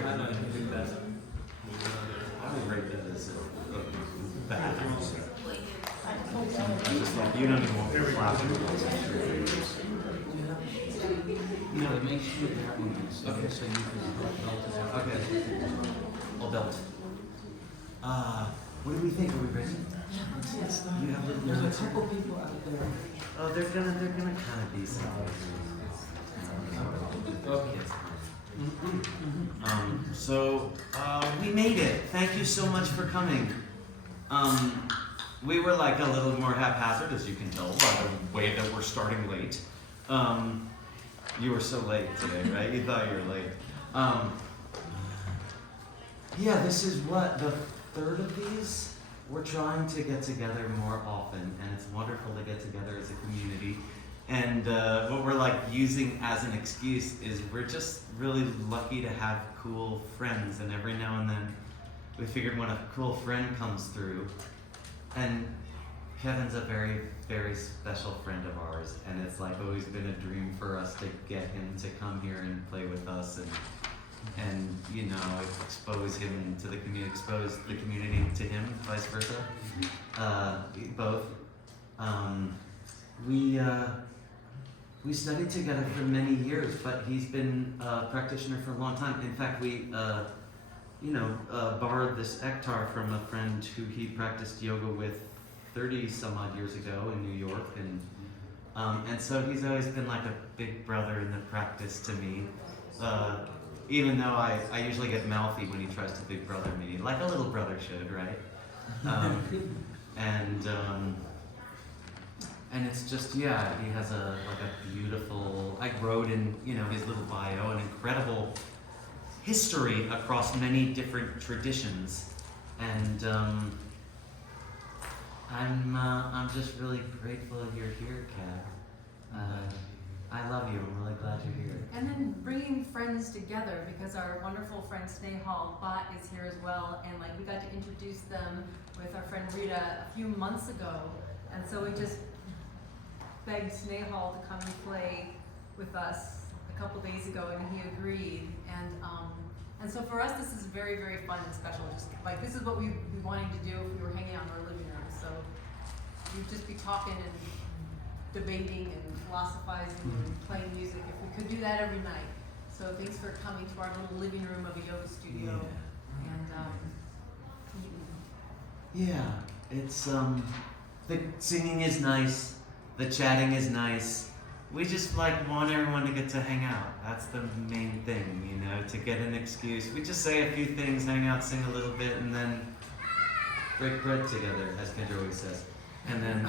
very good. I would rate that as bad. Just like you don't even want to clap. No, make sure that one is okay, so you can belt it out. Okay. I'll belt. What do we think? Are we ready? You have There's a couple people out there. Oh, they're gonna kind of be some. Okay. So we made it. Thank you so much for coming. We were like a little more haphazard, as you can tell by the way that we're starting late. You were so late today, right? You thought you were late. Yeah, this is what, the third of these? We're trying to get together more often, and it's wonderful to get together as a community. And what we're like using as an excuse is we're just really lucky to have cool friends, and every now and then we figured when a cool friend comes through, and Kevin's a very, very special friend of ours, and it's like always been a dream for us to get him to come here and play with us and you know, expose him to the community, expose the community to him, vice versa. Both. We studied together for many years, but he's been a practitioner for a long time. In fact, we borrowed this ektar from a friend who he practiced yoga with 30 some odd years ago in New York, and so he's always been like a big brother in the practice to me. Even though I usually get mouthy when he tries to big brother me, like a little brother should, right? And it's just, yeah, he has a beautiful, I wrote in his little bio, an incredible history across many different traditions, and I'm just really grateful you're here, Kat. I love you. I'm really glad you're here. And then bringing friends together, because our wonderful friend Snehal Bhatt is here as well, and like we got to introduce them with our friend Rita a few months ago, and so we just begged Snehal to come and play with us a couple days ago, and he agreed. And so for us, this is very, very fun and special. Just like this is what we'd be wanting to do if we were hanging out in our living room. So we'd just be talking and debating and philosophizing and playing music if we could do that every night. So thanks for coming to our little living room of a yoga studio. And it's the singing is nice, the chatting is nice. We just want everyone to get to hang out. That's the main thing, to get an excuse. We just say a few things, hang out, sing a little bit, and then break bread together, as Kendra always says. And then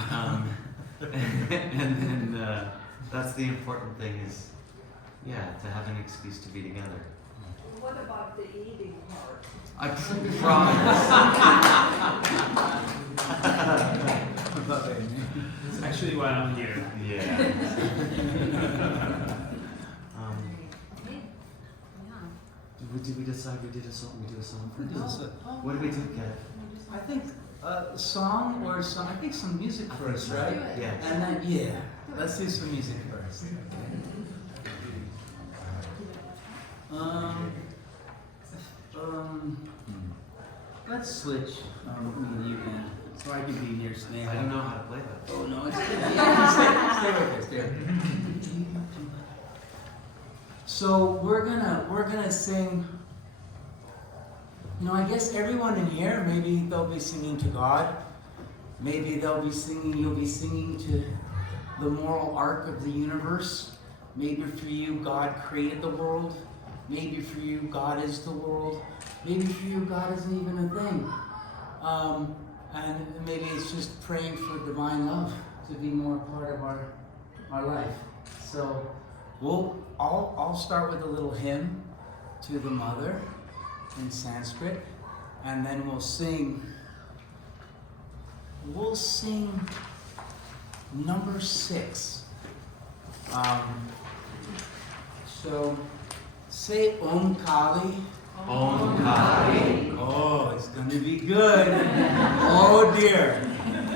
that's the important thing is, to have an excuse to be together. What about the eating part? I promise. It's actually why I'm here. Yeah. Did we decide we did a song? We did a song first? What did we do, Kat? I think song or some. I think some music first, right? Yeah. And then let's do some music first. Let's switch. Me and you, man. So I can be near Snehal. I don't know how to play that. Oh no, it's good. Stay with me. So we're gonna sing. I guess everyone in here, maybe they'll be singing to God. Maybe you'll be singing to the moral arc of the universe. Maybe for you, God created the world. Maybe for you, God is the world. Maybe for you, God isn't even a thing. And maybe it's just praying for divine love to be more part of our life. So I'll start with a little hymn to the Mother in Sanskrit, and then we'll sing number 6. So say Om Kali. Om Kali. Oh, it's going to be good. Oh dear.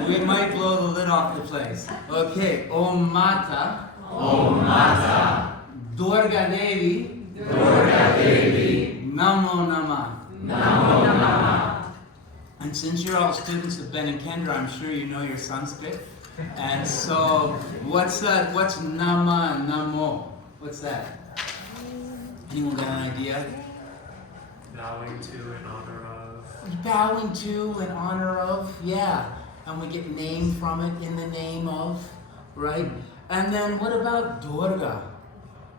We might blow the lid off the place. Okay. Om Mata. Om Mata. Durga Devi. Durga Devi. Namo Namah. Namo Namah. And since you're all students of Ben and Kendra, I'm sure you know your Sanskrit. And so, what's that? What's Nama and Namo? What's that? Anyone got an idea? Bowing to in honor of. Bowing to in honor of, yeah. And we get name from it, in the name of, right? And then what about Durga?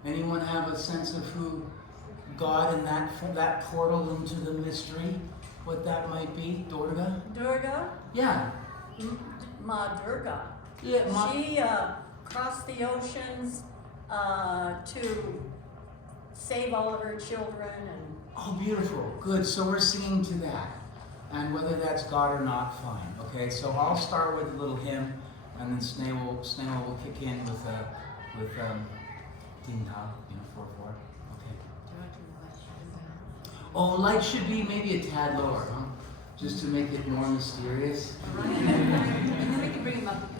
Anyone have a sense of who God in that portal into the mystery? What that might be? Durga? Durga? Yeah. Ma Durga. Yeah, She crossed the oceans to save all of her children and Oh, beautiful. Good. So we're singing to that. And whether that's God or not, fine. Okay, so I'll start with a little hymn, and then Sneh will kick in with Ding Ta, 4/4. Okay. Oh, light should be maybe a tad lower, huh? Just to make it more mysterious. And then we can bring him up.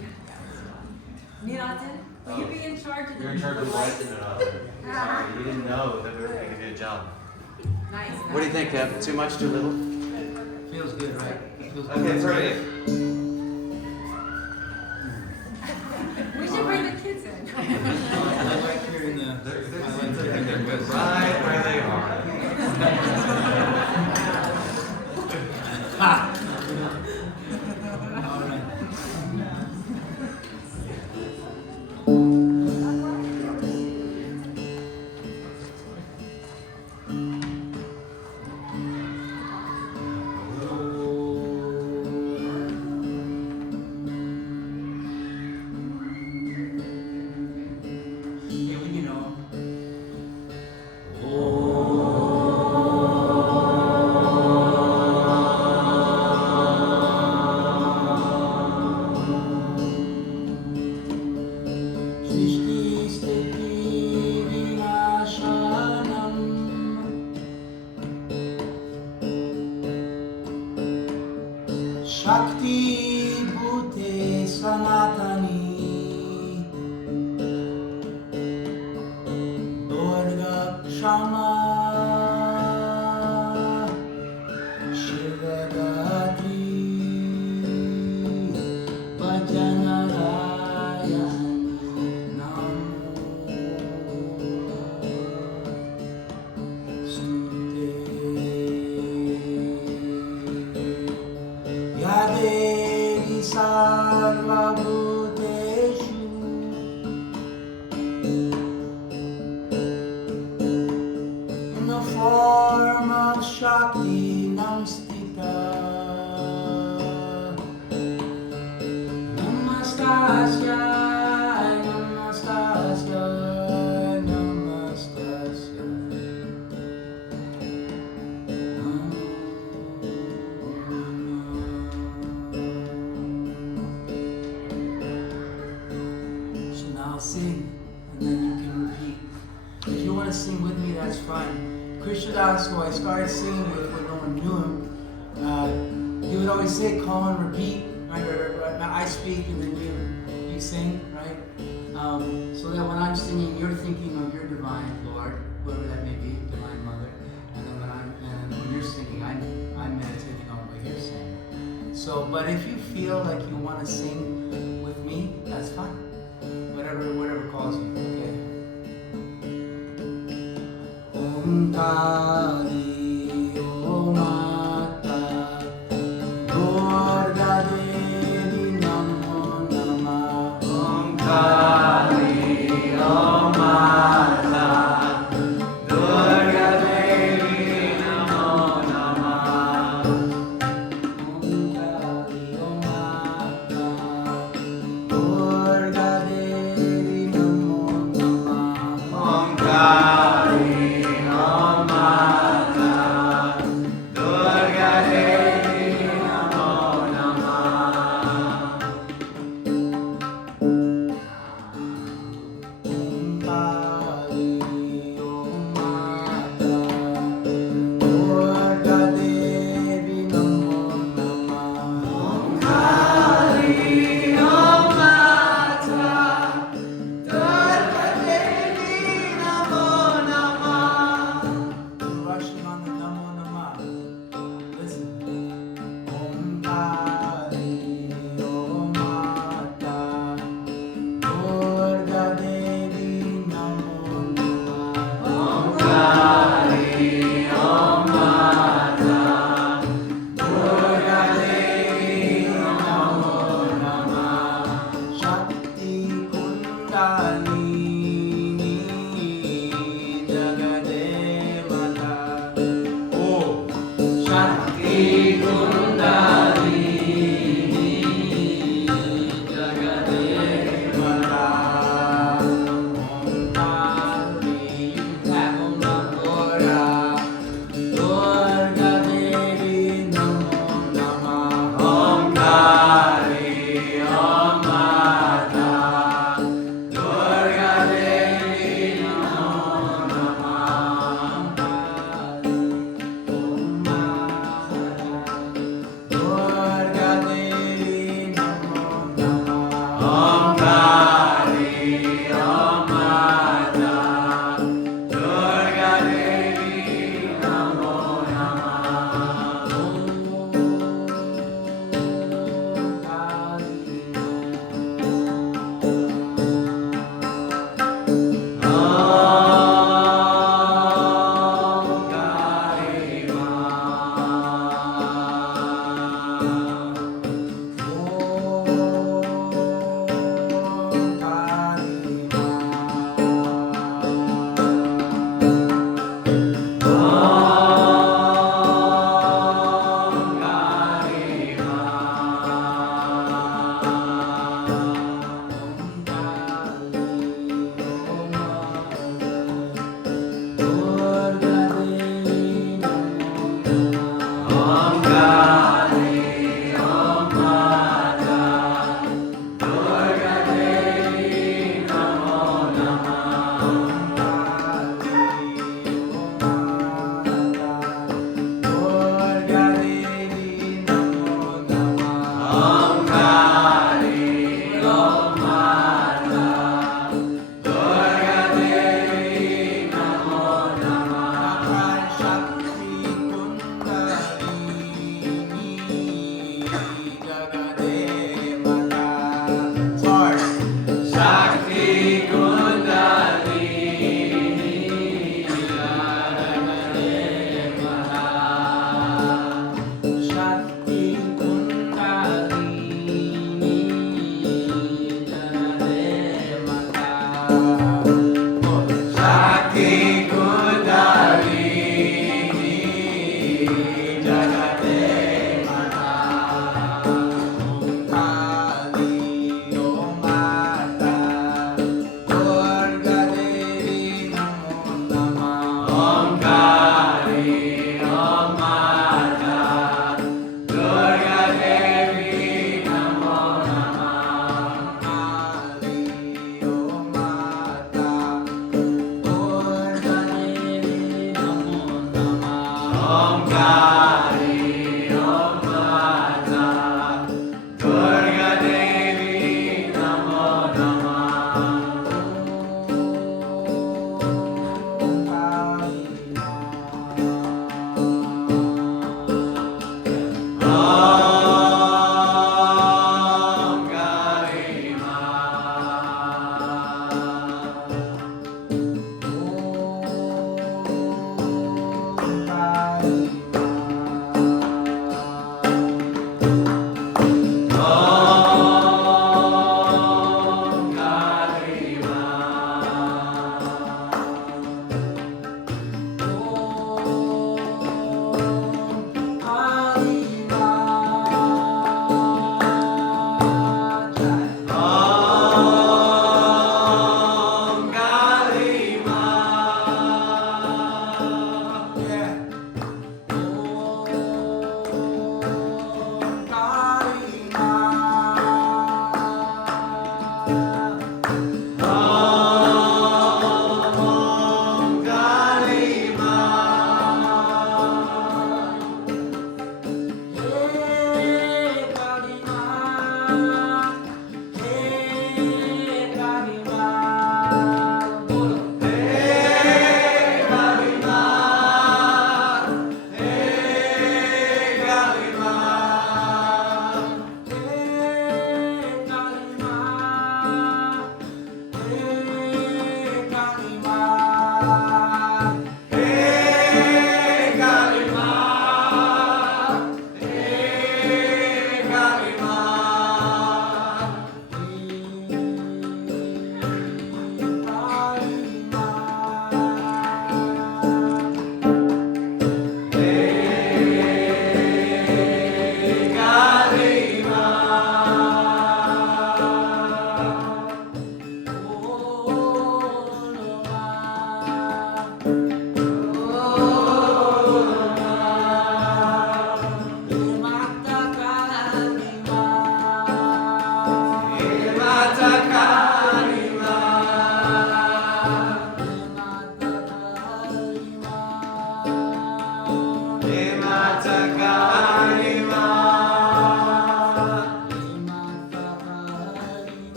Nirajan, will you be in charge of the You're in charge of lights? lighting it up. Sorry, you didn't know that we were going to do a job. Nice. What do you think, Kev? Too much, too little? Feels good, right? It feels good. Okay, perfect. We should bring the kids in. I like hearing the. They're good right where they are. All right. Yeah, we know. Shakti Bhute Sanatani Durga Kshama Shivadatri Vajanarayani Namo Stute Yadevi Sarvabhuteshu in the form of Shakti Namstita Namastasya Namastasya Namastasya So now sing, and then you can repeat. If you want to sing with me, that's fine. Krishnadas, who I started singing with when no one knew him, he would always say, call and repeat. Right? Now I speak and then you sing, right? So that when I'm singing, you're thinking of your divine Lord, whoever that may be, divine Mother. And then when you're singing, I'm meditating on what you're saying. So, but if you feel like you want to sing with me, that's fine. Whatever calls you, okay? Om Tali Om Mata Durga Devi Namo Namah Om Tali Om Mata Durga Devi Namo Namah Om Tali Om Mata Durga Devi Namo Namah Om Kali Om Mata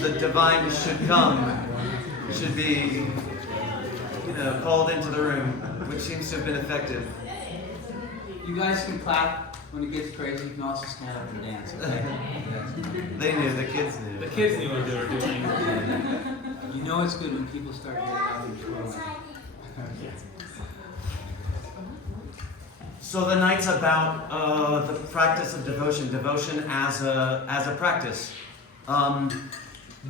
the divine should come, should be, called into the room, which seems to have been effective. You guys can clap when it gets crazy. You can also stand up and dance. Okay? They knew, the kids knew. The kids knew what they were doing. You know it's good when people start getting out of control. So the night's about the practice of devotion as a practice.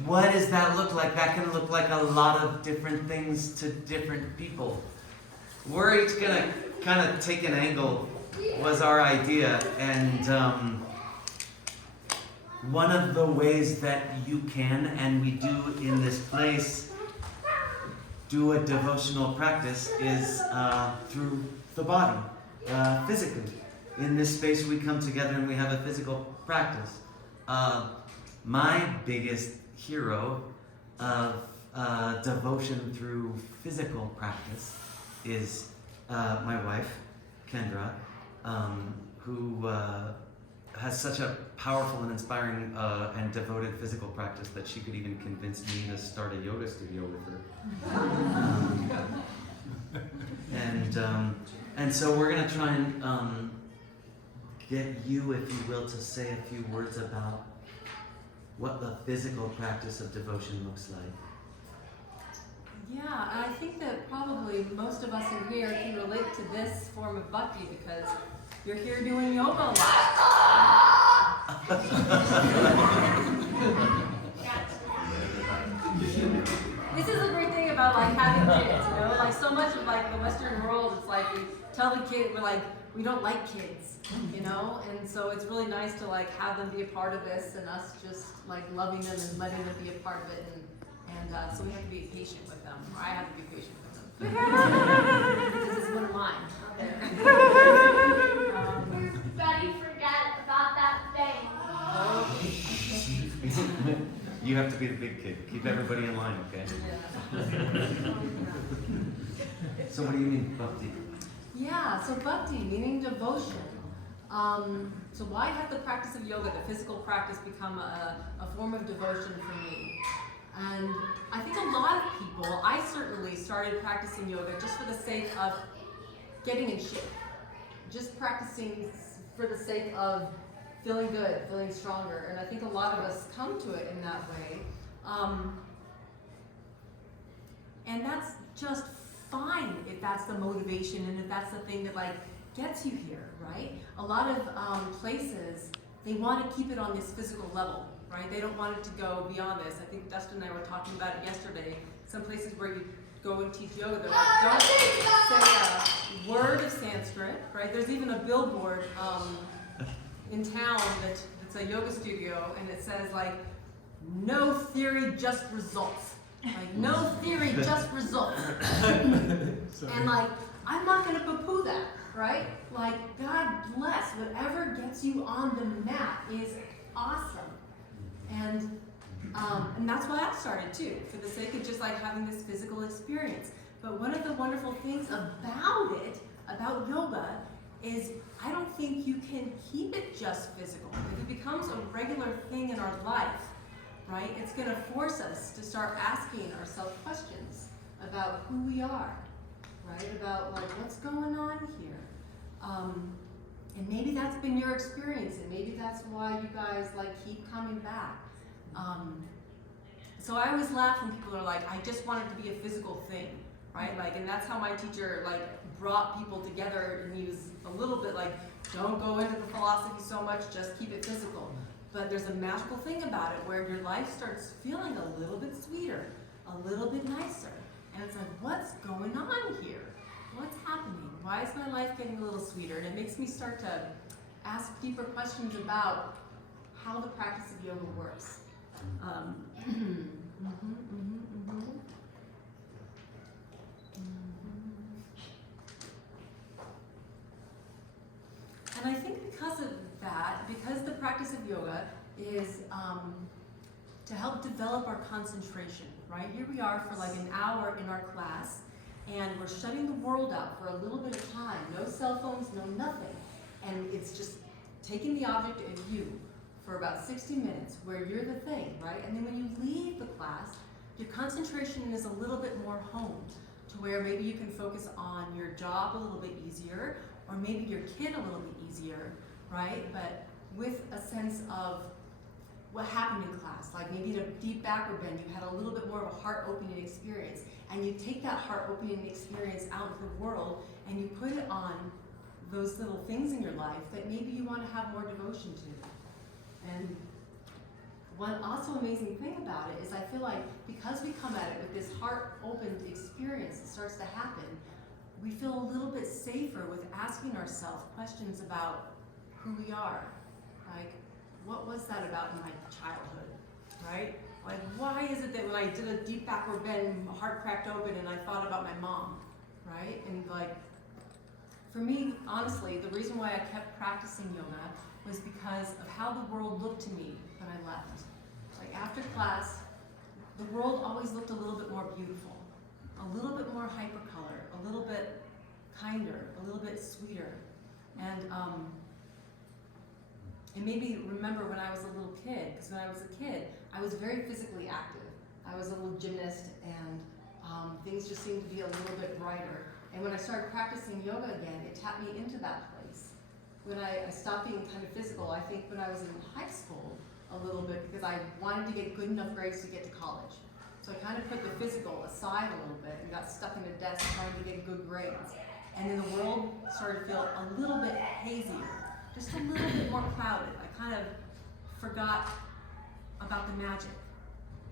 What does that look like? That can look like a lot of different things to different people. We're each gonna kind of take an angle, was our idea, and one of the ways that you can, and we do in this place, do a devotional practice is through the body, physically. In this space we come together and we have a physical practice. My biggest hero of devotion through physical practice is my wife, Kendra, who has such a powerful and inspiring and devoted physical practice that she could even convince me to start a yoga studio with her. And so we're going to try and get you, if you will, to say a few words about what the physical practice of devotion looks like. Yeah, and I think that probably most of us in here can relate to this form of bhakti because you're here doing yoga a lot. This is a great thing about having kids, so much of the Western world, it's we tell the kid we don't like kids, and so it's really nice to have them be a part of this and us just loving them and letting them be a part of it, and so we have to be patient with them, or I have to be patient with them. This is one of mine. Everybody forget about that thing. You have to be the big kid. Keep everybody in line, okay? So what do you mean, bhakti? Yeah, so bhakti, meaning devotion. So why have the practice of yoga, the physical practice, become a form of devotion for me? And I think a lot of people, I certainly started practicing yoga just for the sake of getting in shape. Just practicing for the sake of feeling good, feeling stronger. And I think a lot of us come to it in that way. And that's just fine if that's the motivation and if that's the thing that gets you here, right? A lot of places, they want to keep it on this physical level, right? They don't want it to go beyond this. I think Dustin and I were talking about it yesterday. Some places where you go and teach yoga, they're don't say a word of Sanskrit, right? There's even a billboard in town that's a yoga studio, and it says no theory, just results. No theory, just results. And I'm not gonna poo-poo that, right? God bless, whatever gets you on the mat is awesome. And that's why I started too, for the sake of just having this physical experience. But one of the wonderful things about yoga, is I don't think you can keep it just physical. If it becomes a regular thing in our life, right, it's going to force us to start asking ourselves questions about who we are, right, about what's going on here. And maybe that's been your experience, and maybe that's why you guys keep coming back. So I always laugh when people are I just want it to be a physical thing, right? And that's how my teacher brought people together, and he was a little bit don't go into the philosophy so much, just keep it physical. But there's a magical thing about it where your life starts feeling a little bit sweeter, a little bit nicer. And it's what's going on here? What's happening? Why is my life getting a little sweeter? And it makes me start to ask deeper questions about how the practice of yoga works. And I think because of that, because the practice of yoga is to help develop our concentration, right? Here we are for an hour in our class, and we're shutting the world out for a little bit of time. No cell phones, no nothing. And it's just taking the object of you for about 60 minutes where you're the thing, right? And then when you leave the class, your concentration is a little bit more honed to where maybe you can focus on your job a little bit easier, or maybe your kid a little bit easier, right? But with a sense of what happened in class, like maybe in a deep backward bend, you had a little bit more of a heart-opening experience, and you take that heart-opening experience out into the world and you put it on those little things in your life that maybe you want to have more devotion to. And one also amazing thing about it is I feel like because we come at it with this heart-opened experience that starts to happen, we feel a little bit safer with asking ourselves questions about who we are. Like, what was that about in my childhood, right? Like, why is it that when I did a deep backward bend, my heart cracked open and I thought about my mom, right? And like, for me, honestly, the reason why I kept practicing yoga was because of how the world looked to me when I left. Like after class, the world always looked a little bit more beautiful, a little bit more hypercolor, a little bit kinder, a little bit sweeter. And it made me remember when I was a little kid, because when I was a kid, I was very physically active. I was a little gymnast, and things just seemed to be a little bit brighter. And when I started practicing yoga again, it tapped me into that place. When I stopped being kind of physical, I think when I was in high school a little bit, because I wanted to get good enough grades to get to college. So I kind of put the physical aside a little bit and got stuck in a desk trying to get good grades. And then the world started to feel a little bit hazier, just a little bit more clouded. I kind of forgot about the magic.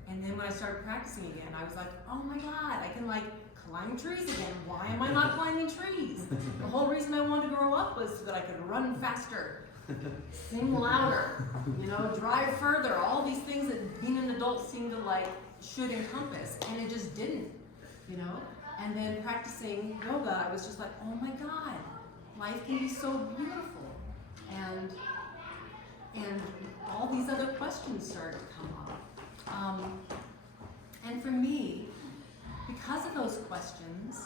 And then when I started practicing again, I was like, oh my God, I can like climb trees again. Why am I not climbing trees? The whole reason I wanted to grow up was so that I could run faster, sing louder, you know, drive further, all these things that being an adult seemed to like should encompass, and it just didn't, you know? And then practicing yoga, I was just like, oh my God, life can be so beautiful. And all these other questions started to come up. And for me, because of those questions,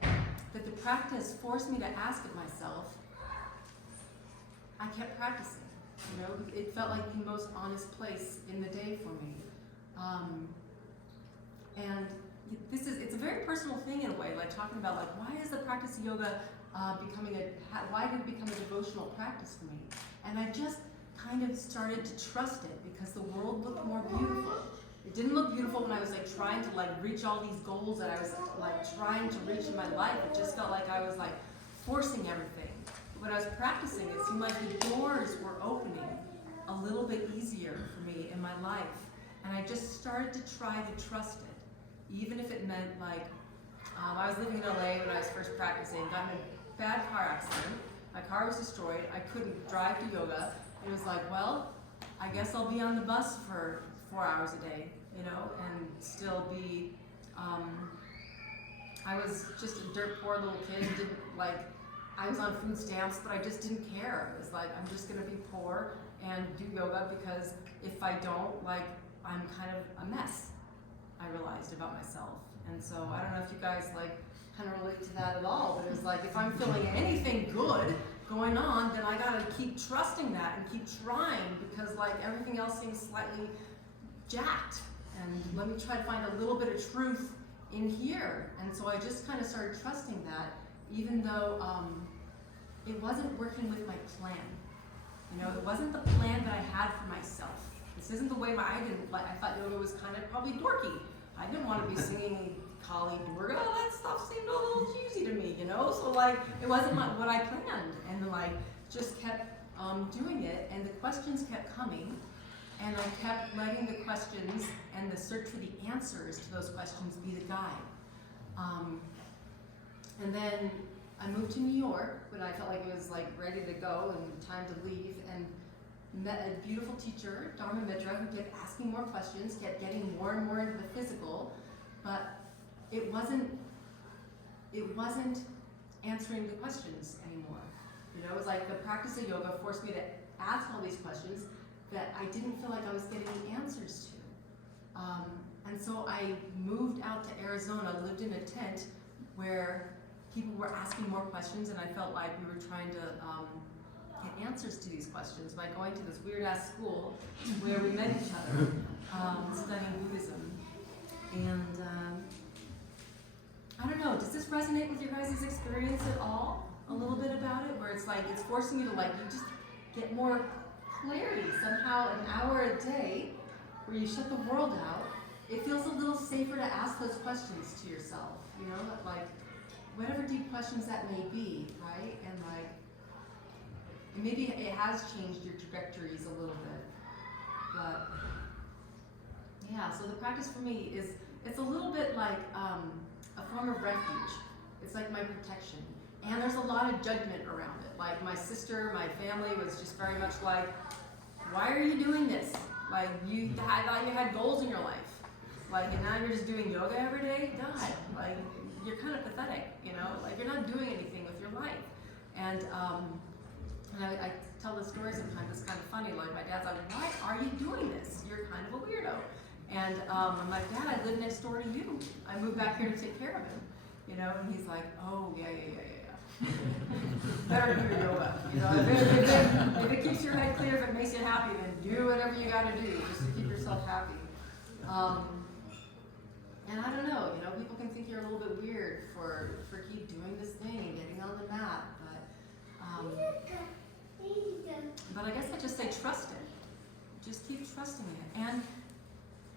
that the practice forced me to ask it myself, I kept practicing. You know, it felt like the most honest place in the day for me. And it's a very personal thing in a way, like talking about like, why is the practice of yoga why did it become a devotional practice for me? And I just kind of started to trust it because the world looked more beautiful. It didn't look beautiful when I was like trying to like reach all these goals that I was like trying to reach in my life. It just felt like I was like forcing everything. But when I was practicing, it seemed like the doors were opening a little bit easier for me in my life. And I just started to try to trust it, even if it meant like, I was living in LA when I was first practicing, got in a bad car accident. My car was destroyed. I couldn't drive to yoga. It was like, well, I guess I'll be on the bus for 4 hours a day, you know, and still be, I was just a dirt poor little kid, I was on food stamps, but I just didn't care. It was like, I'm just gonna be poor and do yoga because if I don't, like, I'm kind of a mess, I realized about myself. And so I don't know if you guys like kind of relate to that at all, but it was like, if I'm feeling anything good going on, then I gotta keep trusting that and keep trying because like everything else seems slightly jacked. And let me try to find a little bit of truth in here. And so I just kind of started trusting that, even though it wasn't working with my plan. You know, it wasn't the plan that I had for myself. This isn't the way I thought yoga was kind of probably dorky. I didn't want to be singing Kali Durga. That stuff seemed a little cheesy to me, you know? So like, it wasn't what I planned. And like, just kept doing it, and the questions kept coming. And I kept letting the questions and the search for the answers to those questions be the guide. And then I moved to New York when I felt like it was like ready to go and time to leave, and met a beautiful teacher, Dharma Mitra, who kept asking more questions, kept getting more and more into the physical, but it wasn't answering the questions anymore. You know, it was like the practice of yoga forced me to ask all these questions that I didn't feel like I was getting the answers to. And so I moved out to Arizona, lived in a tent where people were asking more questions, and I felt like we were trying to get answers to these questions by going to this weird ass school where we met each other, studying Buddhism. And I don't know, does this resonate with your guys' experience at all? A little bit about it, where it's like, it's forcing you to like, you just get more clarity somehow, an hour a day where you shut the world out. It feels a little safer to ask those questions to yourself, you know, like whatever deep questions that may be, right? And like, maybe it has changed your trajectories a little bit, but yeah, so the practice for me is, it's a little bit like a form of refuge. It's like my protection. And there's a lot of judgment around it. Like my sister, my family was just very much like, why are you doing this? Like I thought you had goals in your life. Like, and now you're just doing yoga every day? God, like you're kind of pathetic, you know? Like you're not doing anything with your life. And I tell the story sometimes, it's kind of funny. Like my dad's like, why are you doing this? You're kind of a weirdo. And I'm like, Dad, I live next door to you. I moved back here to take care of him. You know, and he's like, oh, yeah. Better do your yoga. You know, if it keeps your head clear, if it makes you happy, then do whatever you gotta do just to keep yourself happy. And I don't know, you know, people can think you're a little bit weird for keep doing this thing, getting on the mat, but I guess I just say trust it. Just keep trusting it.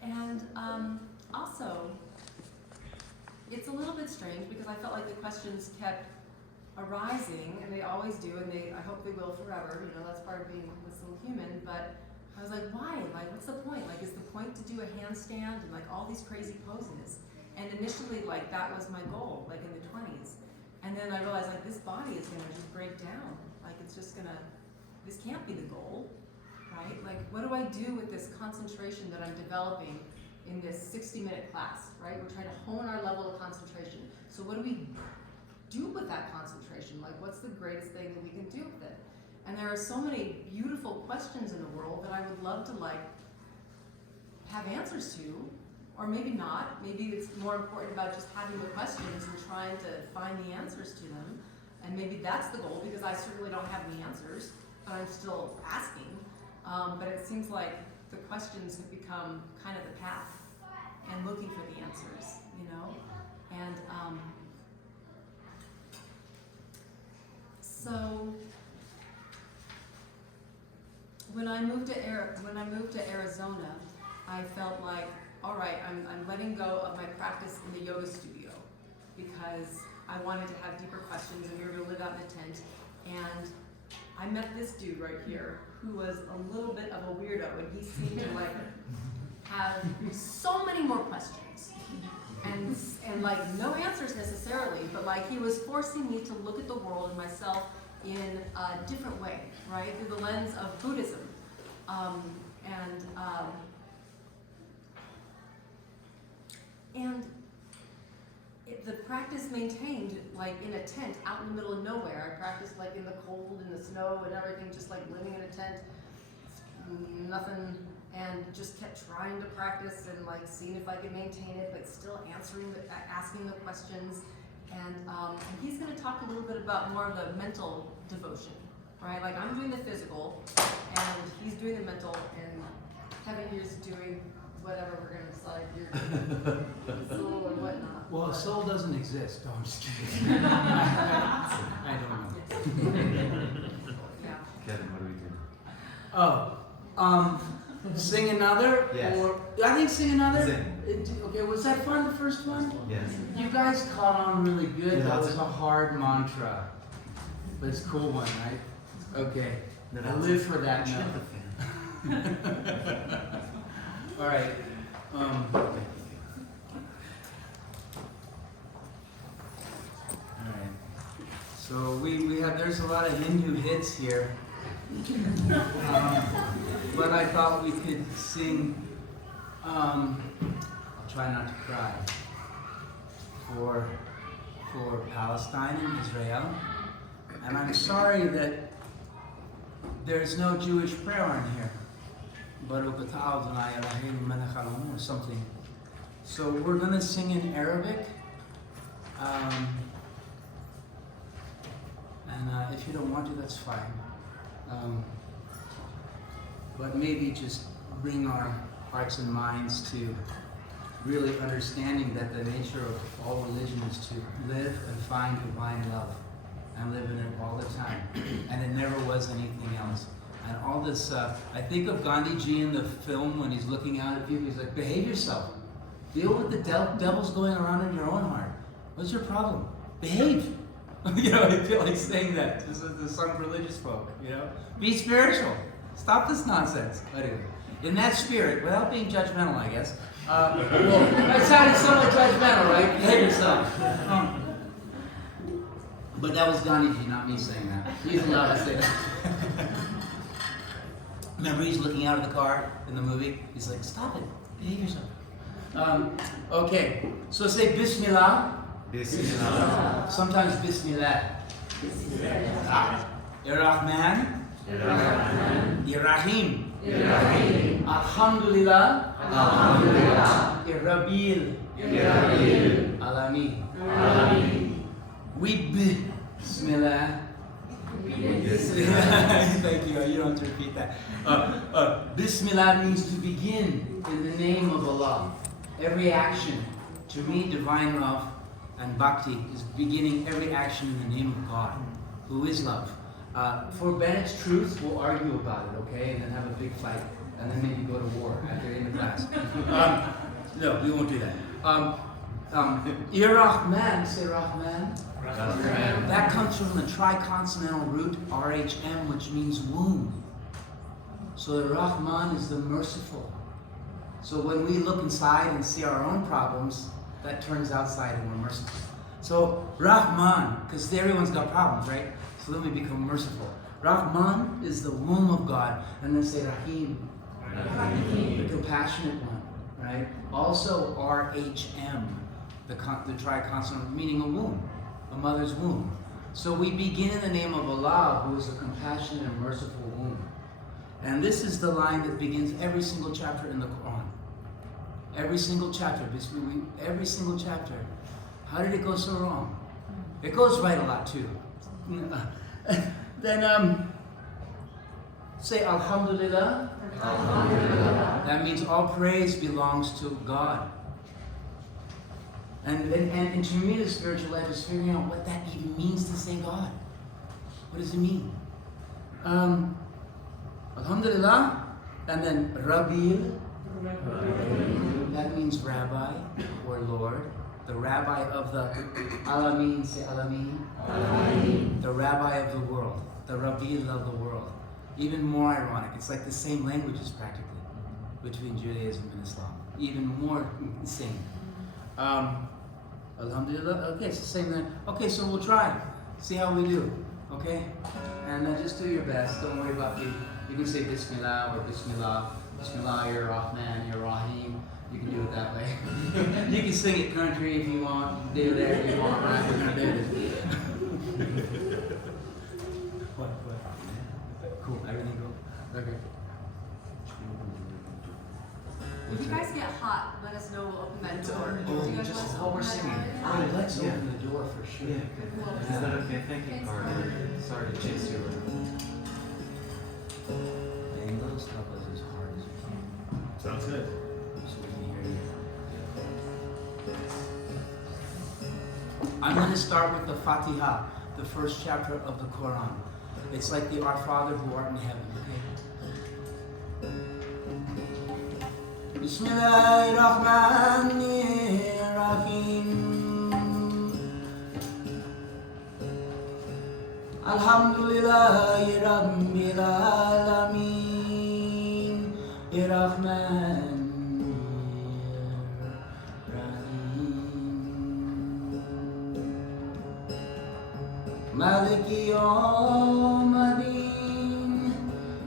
And also, it's a little bit strange because I felt like the questions kept arising, and they always do, and I hope they will forever. You know, that's part of being this little human. But I was like, why? Like, what's the point? Like, is the point to do a handstand and like all these crazy poses? And initially, like that was my goal, like in the 20s. And then I realized like this body is gonna just break down. Like it's just gonna, this can't be the goal, right? Like, what do I do with this concentration that I'm developing in this 60-minute class, right? We're trying to hone our level of concentration. So what do we do with that concentration? Like, what's the greatest thing that we can do with it? And there are so many beautiful questions in the world that I would love to like have answers to, or maybe not. Maybe it's more important about just having the questions and trying to find the answers to them. And maybe that's the goal, because I certainly don't have the answers, but I'm still asking. But it seems like the questions have become kind of the path and looking for the answers, you know? And so when I moved to Arizona, I felt like, all right, I'm letting go of my practice in the yoga studio because I wanted to have deeper questions, and we were going to live out in a tent. And I met this dude right here who was a little bit of a weirdo, and he seemed to like have so many more questions and like no answers necessarily, but like he was forcing me to look at the world and myself in a different way, right, through the lens of Buddhism. The practice maintained like in a tent out in the middle of nowhere. I practiced like in the cold and the snow and everything, just like living in a tent, nothing, and just kept trying to practice and like seeing if I could maintain it, but still asking the questions. And he's going to talk a little bit about more of the mental devotion, right? Like I'm doing the physical, and he's doing the mental, and Kevin here's doing whatever we're going to decide here, the soul or whatnot. Well, a soul doesn't exist. Oh, I'm just kidding. I don't know. Yeah. Kevin, what do we do? Oh, sing another? Yes. Or, I think sing another. Sing. Okay, was that fun, the first one? Yes. You guys caught on really good. Yeah, That was that's a hard mantra. But it's a cool one, right? Okay. No, I live for that Shut now. the fan. All right. Alright. So we have, there's a lot of Hindu hits here. But I thought we could sing, I'll try not to cry, for Palestine and Israel. And I'm sorry that there's no Jewish prayer on here. Baruch atah Adonai Eloheinu melech haolam or something. So we're going to sing in Arabic. And if you don't want to, that's fine. But maybe just bring our hearts and minds to really understanding that the nature of all religion is to live and find divine love and live in it all the time. And it never was anything else. And all this, I think of Gandhiji in the film when he's looking out at people, he's like, behave yourself. Deal with the devils going around in your own heart. What's your problem? Behave. You know, I feel like saying that to some religious folk, you know? Be spiritual. Stop this nonsense. Anyway, in that spirit, without being judgmental, I guess. Well, that sounded somewhat judgmental, right? Behave yourself. But that was Gandhiji, not me saying that. He's allowed to say that. Remember, he's looking out of the car in the movie. He's like, stop it. Behave yourself. Okay, so say Bismillah. Bismillah. Sometimes Bismillah. Ir-Rahman. Ir-Rahim. Alhamdulillah. Ir-Rabbil. Alameen. We Bismillah. Thank you. You don't have to repeat that. Bismillah means to begin in the name of Allah. Every action, to me, divine love and bhakti is beginning every action in the name of God, who is love. For Bennett's truth, we'll argue about it, okay, and then have a big fight, and then maybe go to war after in the class. No, we won't do that. Ir-Rahman, say Rahman. That comes from the triconsonantal root RHM, which means womb. So the Rahman is the merciful. So when we look inside and see our own problems, that turns outside and we're merciful. So Rahman, because everyone's got problems, right? So then we become merciful. Rahman is the womb of God. And then say Rahim, the compassionate one, right? Also RHM, the triconsonant, meaning a womb. A mother's womb. So we begin in the name of Allah, who is a compassionate and merciful womb. And this is the line that begins every single chapter in the Quran. Every single chapter. Every single chapter. How did it go so wrong? It goes right a lot too. Then say Alhamdulillah. Alhamdulillah. That means all praise belongs to God. And to me, the spiritual life is figuring out what that even means to say God. What does it mean? Alhamdulillah, and then Rabbil. That means rabbi or Lord. The rabbi of the Alameen, say Alameen. The rabbi of the world. The Rabbil of the world. Even more ironic, it's like the same languages practically between Judaism and Islam. Even more insane. Alhamdulillah. Okay, it's the same thing. Okay, so we'll try. See how we do. Okay? And just do your best. Don't worry about you can say Bismillah or Bismillah. Bismillah, your Rahman, your Rahim. You can do it that way. You can sing it country if you want. You can do it whatever you want, right? We're gonna do this. What? Cool. Everything cool? Okay. If you guys get hot, let us know. We'll open that door. Do you guys want us to while we're open that singing. door? Oh, let's open the door for sure. Is that okay? Thank you, Carter. Sorry to chase you around. And little stuff is as hard as you can. Sounds good. So we can hear you. I'm going to start with the Fatiha, the first chapter of the Quran. It's like the Our Father who art in heaven, okay? Bismillahirrahmanirrahim. Alhamdulillahi Rabbil Alameen. Ir-Rahman Maliki Yawmiddin.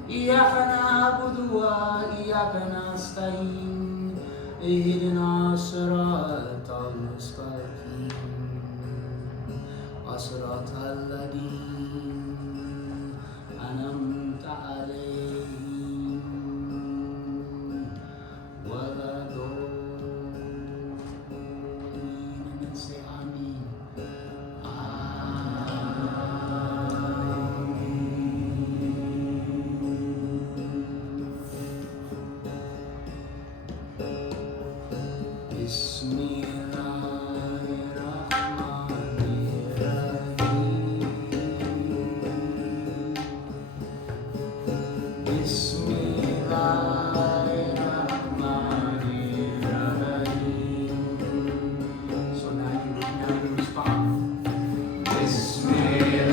Iyyaka na'budu wa iyyaka nasta'in. Ihdina siratal mustaqim. Siratal ladin an'amta alayhim. Wala dallin. And then say Amin. Amin. So now you respond. Bismillah.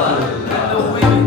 And the women.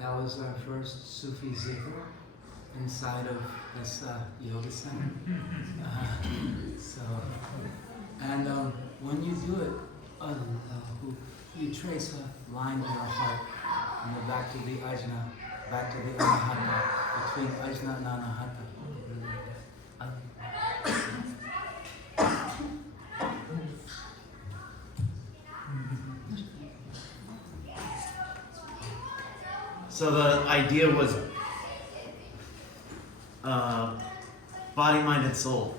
That was our first Sufi zikr inside of this yoga center. When you do it, you trace a line in your heart and then back to the ajna, back to the anahata, between ajna and anahata. So the idea was body, mind, and soul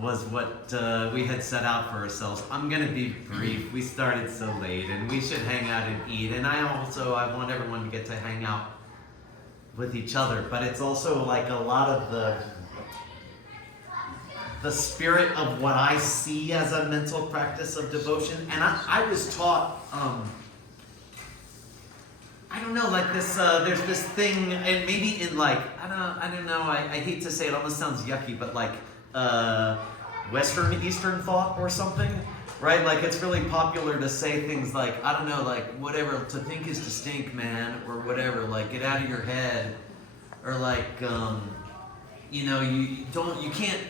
was what we had set out for ourselves. I'm going to be brief. We started so late and we should hang out and eat. And I want everyone to get to hang out with each other. But it's also like a lot of the spirit of what I see as a mental practice of devotion. And I was taught... I don't know, like this, there's this thing, and maybe in like, I don't know, I hate to say it, almost sounds yucky, but like Western, Eastern thought or something, right? Like it's really popular to say things like, I don't know, like whatever, to think is to stink, man, or whatever, like get out of your head, or like, you can't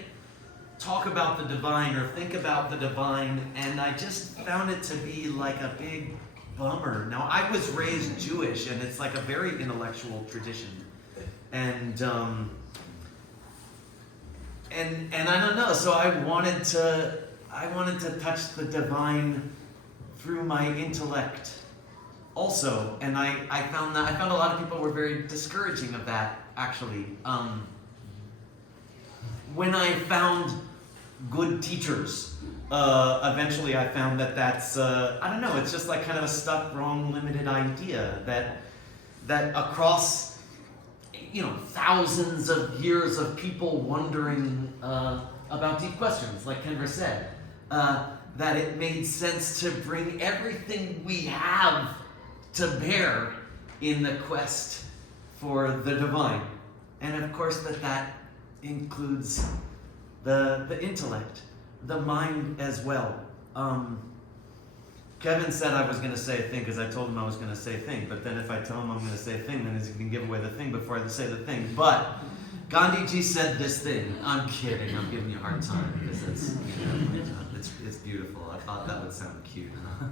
talk about the divine or think about the divine, and I just found it to be like a big bummer. Now, I was raised Jewish, and it's like a very intellectual tradition, and I don't know. So I wanted to touch the divine through my intellect, also, and I found a lot of people were very discouraging of that. Actually, when I found good teachers. Eventually I found that's, I don't know, it's just like kind of a stuck, wrong, limited idea that across, thousands of years of people wondering about deep questions, like Kendra said, that it made sense to bring everything we have to bear in the quest for the divine. And of course that includes the intellect. The mind as well. Kevin said I was going to say a thing because I told him I was going to say a thing. But then if I tell him I'm going to say a thing, then he's going to give away the thing before I say the thing. But Gandhiji said this thing. I'm kidding. I'm giving you a hard time because it's, it's beautiful. I thought that would sound cute, huh?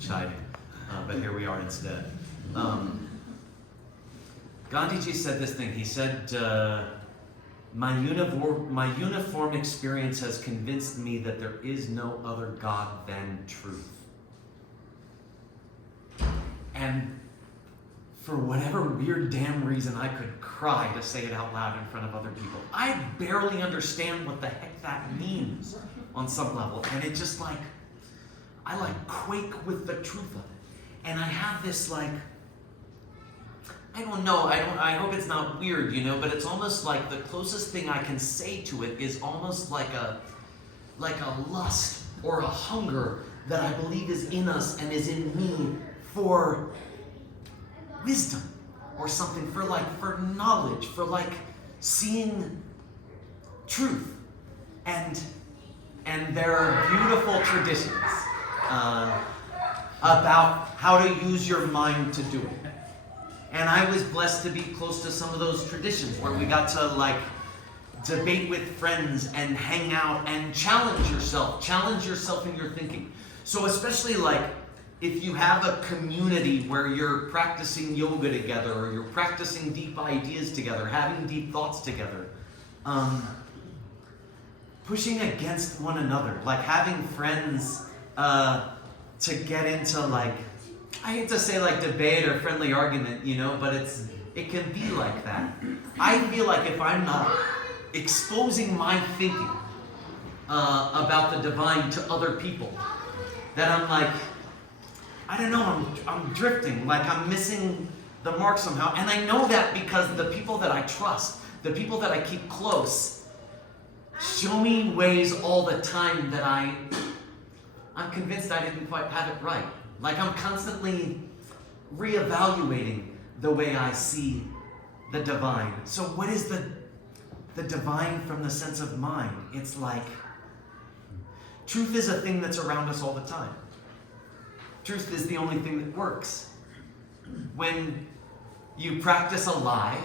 Chiding. But here we are instead. Gandhiji said this thing. He said, my uniform experience has convinced me that there is no other God than truth. And for whatever weird damn reason, I could cry to say it out loud in front of other people. I barely understand what the heck that means on some level. And it just like, I like quake with the truth of it. And I have this like, I don't know, I hope it's not weird, but it's almost like the closest thing I can say to it is almost like a lust or a hunger that I believe is in us and is in me for wisdom or something, for knowledge, for seeing truth. And there are beautiful traditions about how to use your mind to do it. And I was blessed to be close to some of those traditions where we got to debate with friends and hang out and challenge yourself in your thinking. So especially if you have a community where you're practicing yoga together or you're practicing deep ideas together, having deep thoughts together, pushing against one another, having friends to get into I hate to say debate or friendly argument, but it can be like that. I feel like if I'm not exposing my thinking about the divine to other people, that I'm I don't know, I'm drifting, I'm missing the mark somehow. And I know that because the people that I trust, the people that I keep close, show me ways all the time that I'm convinced I didn't quite have it right. I'm constantly reevaluating the way I see the divine. So what is the divine from the sense of mind? It's truth is a thing that's around us all the time. Truth is the only thing that works. When you practice a lie,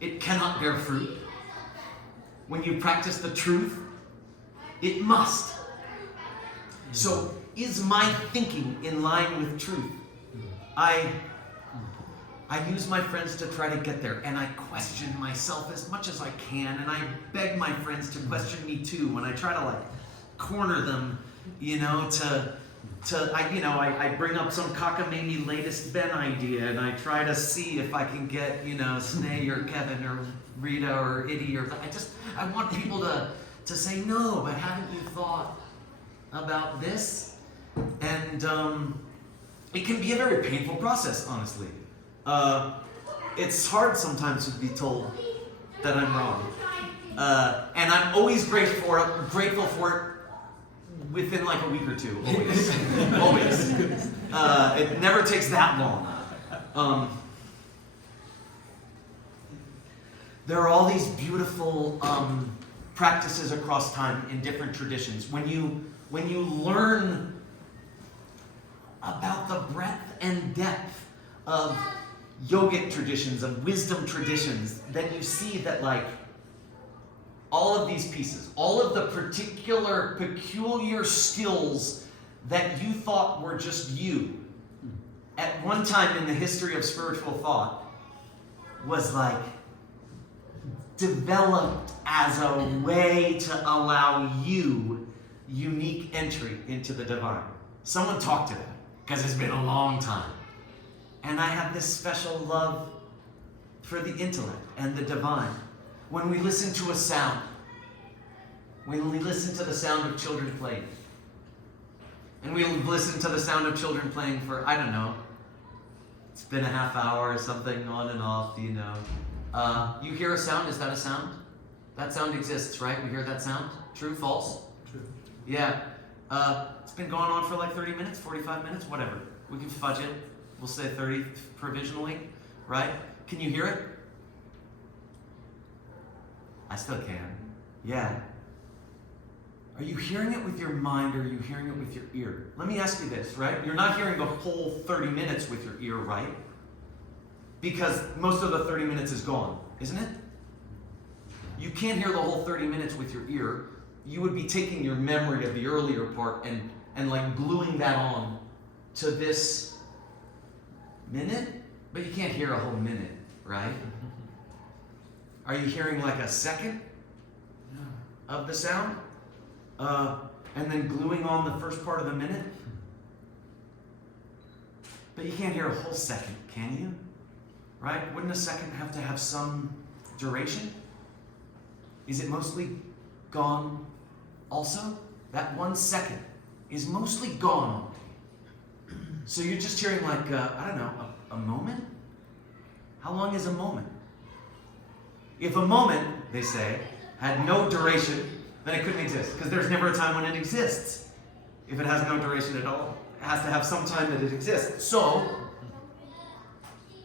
it cannot bear fruit. When you practice the truth, it must. So is my thinking in line with truth? I use my friends to try to get there, and I question myself as much as I can, and I beg my friends to question me too when I try to corner them, I bring up some cockamamie latest Ben idea, and I try to see if I can get, Snay or Kevin or Rita or Itty or I want people to say, no, but haven't you thought about this? And it can be a very painful process, honestly. It's hard sometimes to be told that I'm wrong. And I'm always grateful for it within a week or two, always. Always. It never takes that long. There are all these beautiful practices across time in different traditions. When you learn about the breadth and depth of yogic traditions, of wisdom traditions, then you see that all of these pieces, all of the peculiar skills that you thought were just you, at one time in the history of spiritual thought, was developed as a way to allow you unique entry into the divine. Someone talked to that, because it's been a long time. And I have this special love for the intellect and the divine. When we listen to a sound, when we listen to the sound of children playing, and we listen to the sound of children playing for, I don't know, it's been a half hour or something, on and off, you hear a sound, is that a sound? That sound exists, right? We hear that sound? True, false? True. Yeah. It's been going on for 30 minutes, 45 minutes, whatever. We can fudge it. We'll say 30 provisionally, right? Can you hear it? I still can. Yeah. Are you hearing it with your mind or are you hearing it with your ear? Let me ask you this, right? You're not hearing the whole 30 minutes with your ear, right? Because most of the 30 minutes is gone, isn't it? You can't hear the whole 30 minutes with your ear. You would be taking your memory of the earlier part and like gluing that on to this minute, but you can't hear a whole minute, right? Are you hearing like a second of the sound? And then gluing on the first part of the minute? But you can't hear a whole second, can you? Right? Wouldn't a second have to have some duration? Is it mostly gone also? That 1 second is mostly gone. So you're just hearing like, I don't know, a moment? How long is a moment? If a moment, they say, had no duration, then it couldn't exist, because there's never a time when it exists. If it has no duration at all, it has to have some time that it exists. So,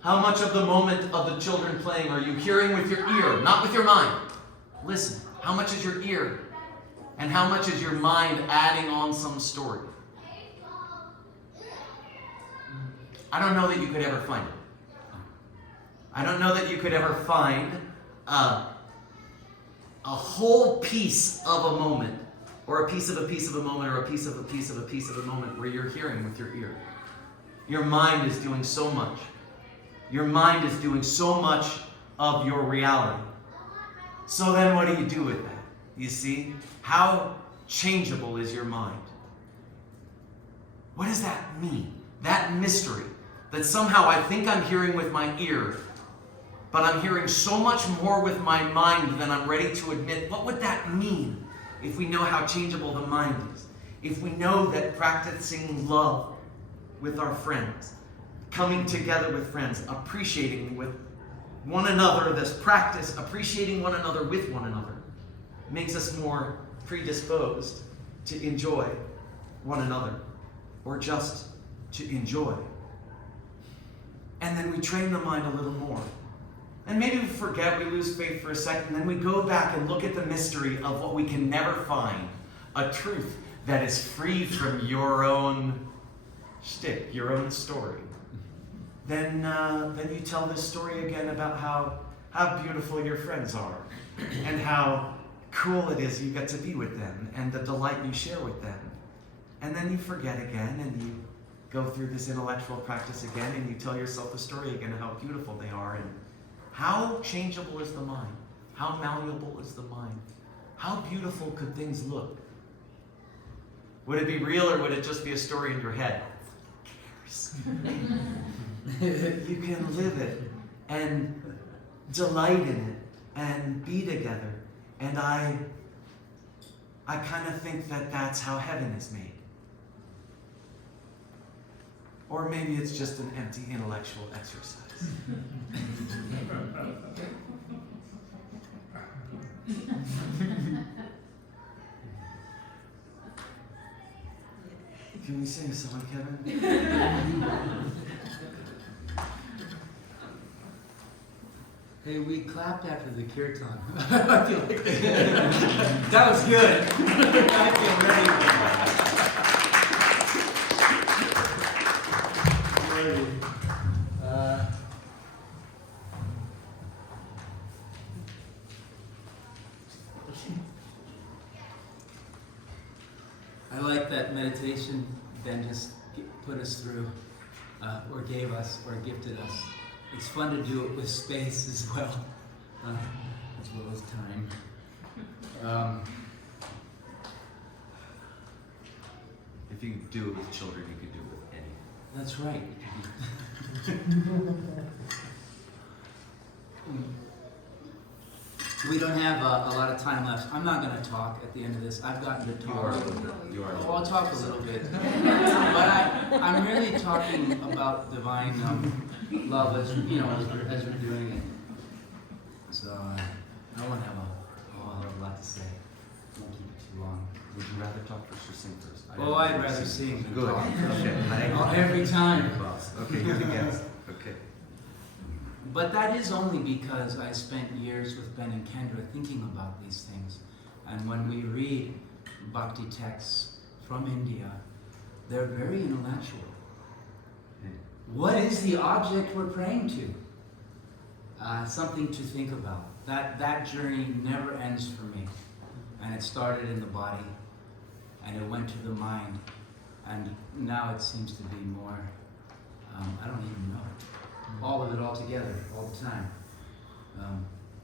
how much of the moment of the children playing are you hearing with your ear, not with your mind? Listen, how much is your ear? And how much is your mind adding on some story? I don't know that you could ever find it. I don't know that you could ever find a whole piece of a moment, or a piece of a piece of a moment, or a piece of a piece of a piece of a moment where you're hearing with your ear. Your mind is doing so much. Your mind is doing so much of your reality. So then what do you do with that? You see? How changeable is your mind? What does that mean? That mystery that somehow I think I'm hearing with my ear, but I'm hearing so much more with my mind than I'm ready to admit. What would that mean if we know how changeable the mind is? If we know that practicing love with our friends, coming together with friends, appreciating with one another, this practice, appreciating one another with one another, makes us more predisposed to enjoy one another, or just to enjoy. And then we train the mind a little more. And maybe we forget, we lose faith for a second, then we go back and look at the mystery of what we can never find, a truth that is free from your own shtick, your own story. Then you tell this story again about how beautiful your friends are, and how cool it is you get to be with them, and the delight you share with them. And then you forget again, and you go through this intellectual practice again, and you tell yourself the story again of how beautiful they are, and how changeable is the mind? How malleable is the mind? How beautiful could things look? Would it be real, or would it just be a story in your head? Who cares? You can live it and delight in it and be together. And I kind of think that that's how heaven is made. Or maybe it's just an empty intellectual exercise. Can we sing a song, Kevin? Hey, we clapped after the Kirtan. I feel like that was good. I feel ready. I like that meditation Ben just put us through, or gave us, or gifted us. It's fun to do it with space as well as time. If you do it with children, you can do it with anything. That's right. We don't have a lot of time left. I'm not going to talk at the end of this. I've gotten to talk. You are. I'll talk a little bit. But I'm really talking about divine love as as we're doing it. So I won't have a lot to say. I won't keep it too long. Would you rather talk first or sing first? Oh, I'd rather sing than Good. talk. Okay. Every time. Okay, you're the guest. Okay. But that is only because I spent years with Ben and Kendra thinking about these things. And when we read bhakti texts from India, they're very intellectual. What is the object we're praying to? Something to think about. That journey never ends for me. And it started in the body, and it went to the mind, and now it seems to be more, I don't even know. All of it all together, all the time.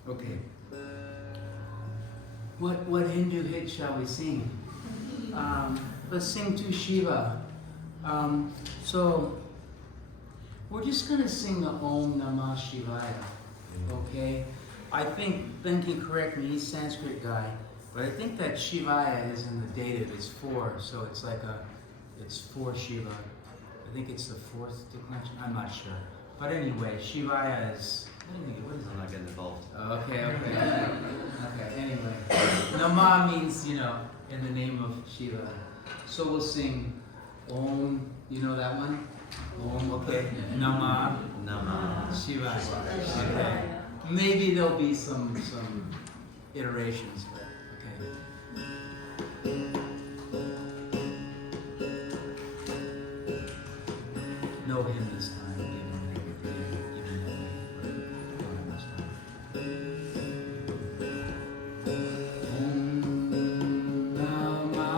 Okay. What Hindu hit shall we sing? Let's sing to Shiva. So we're just gonna sing the Om Namah Shivaya. Okay? I think, thinking correctly, he's a Sanskrit guy, but I think that Shivaya is in the dative, it's 4, so it's like it's 4 Shiva. I think it's the 4th declension, I'm not sure. But anyway, Shivaya is, what is I'm not getting involved. Okay. Okay, anyway. Nama means, in the name of Shiva. So we'll sing Om, you know that one? Om, okay. Nama Shiva. Okay. Maybe there'll be some iterations, but okay. No hymn this time. Namah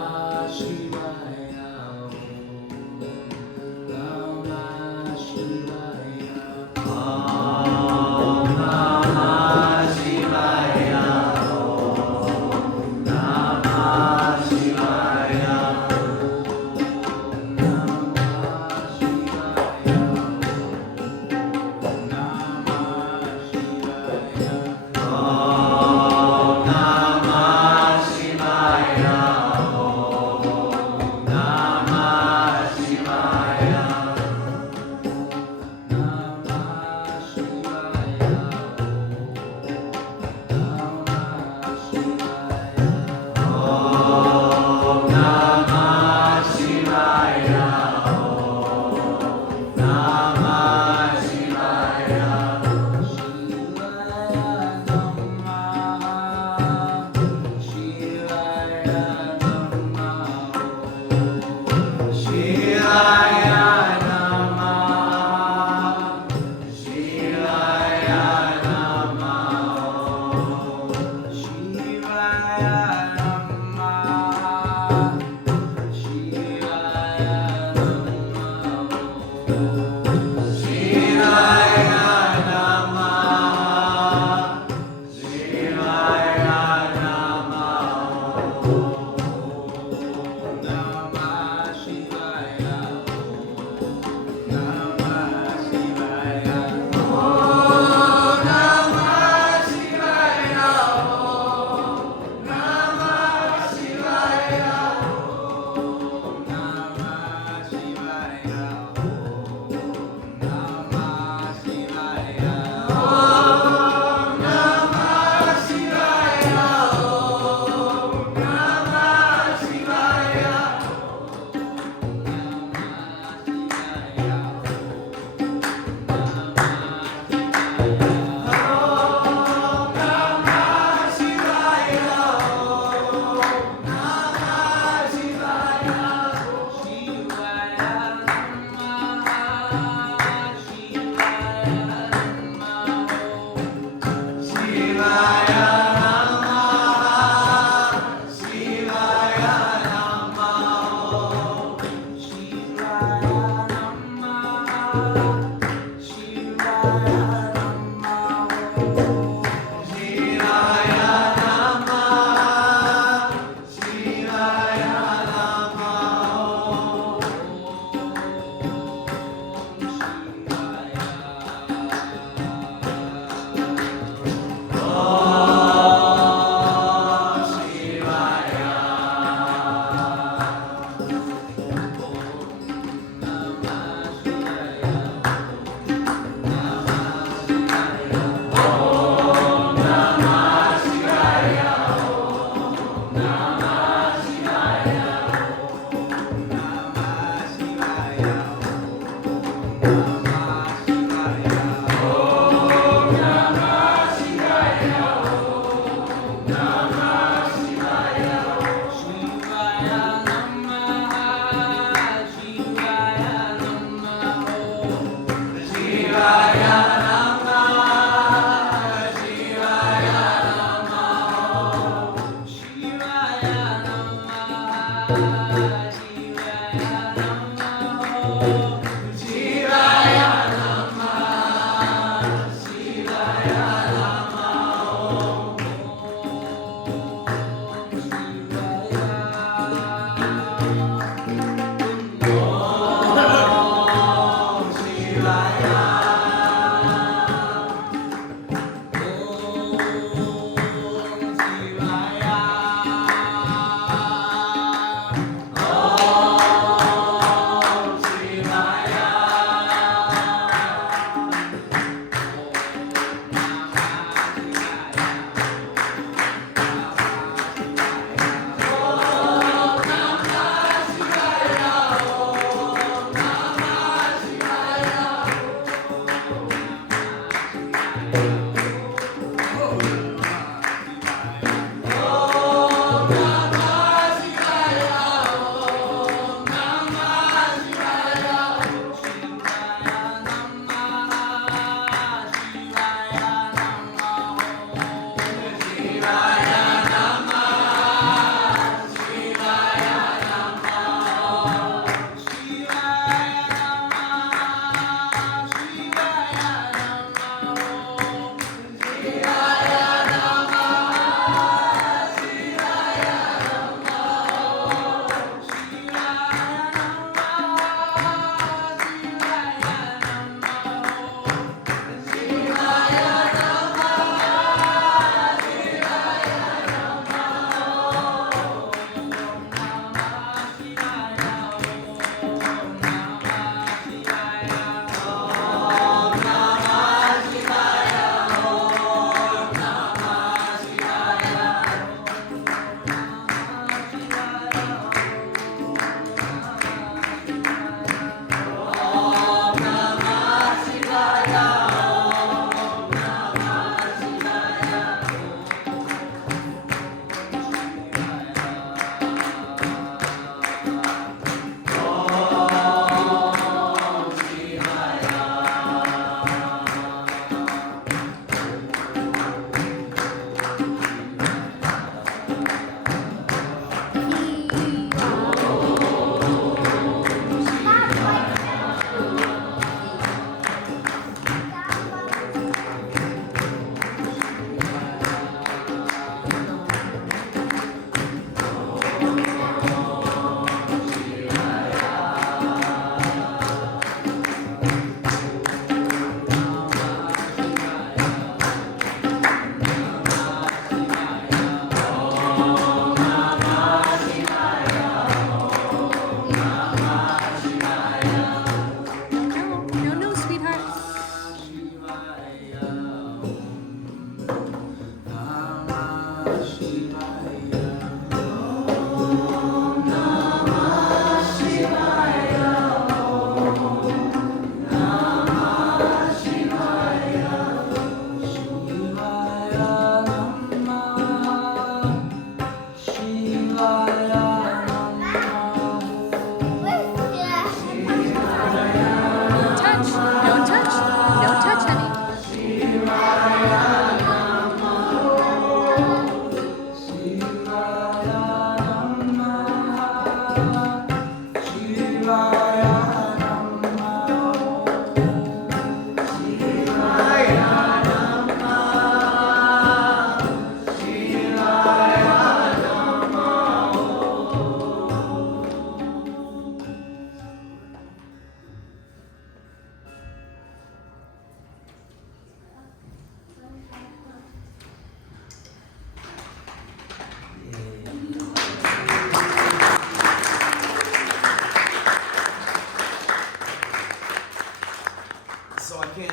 so I can't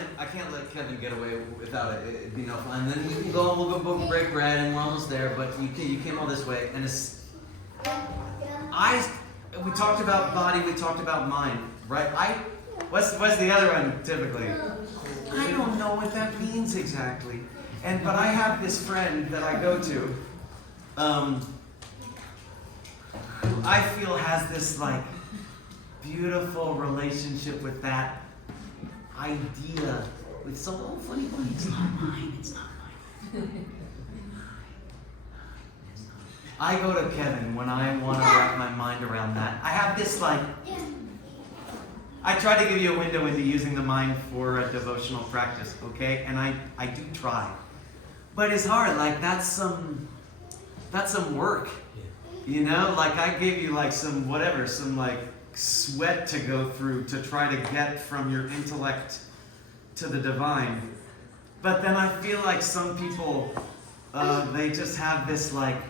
let Kevin get away without it being no fun. And then we can go, we'll go break bread, and we're almost there. But you came all this way, and we talked about body, we talked about mind, right? What's the other one typically? I don't know what that means exactly. But I have this friend that I go to, who I feel has this like beautiful relationship with that idea. It's so funny, but it's not mine. It's not mine. I go to Kevin when I want to wrap my mind around that. I have this like. I try to give you a window into using the mind for a devotional practice, okay? And I do try. But it's hard, like that's some work. You know? Like I gave you like some like sweat to go through to try to get from your intellect to the divine. But then I feel like some people, they just have this like,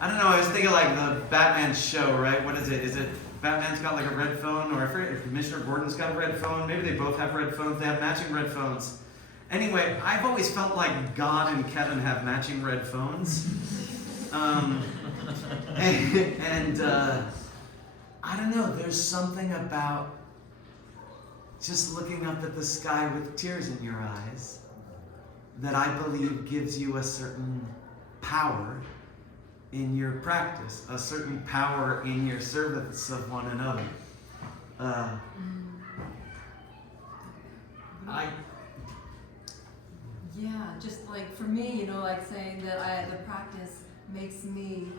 I don't know, I was thinking like the Batman show, right? What is it? Is it Batman's got like a red phone, or I forget if Commissioner Gordon's got a red phone. Maybe they both have red phones. They have matching red phones. Anyway, I've always felt like God and Kevin have matching red phones. I don't know, there's something about just looking up at the sky with tears in your eyes that I believe gives you a certain power in your practice, a certain power in your service of one another. Yeah, just like for me, you know, like saying that the practice makes me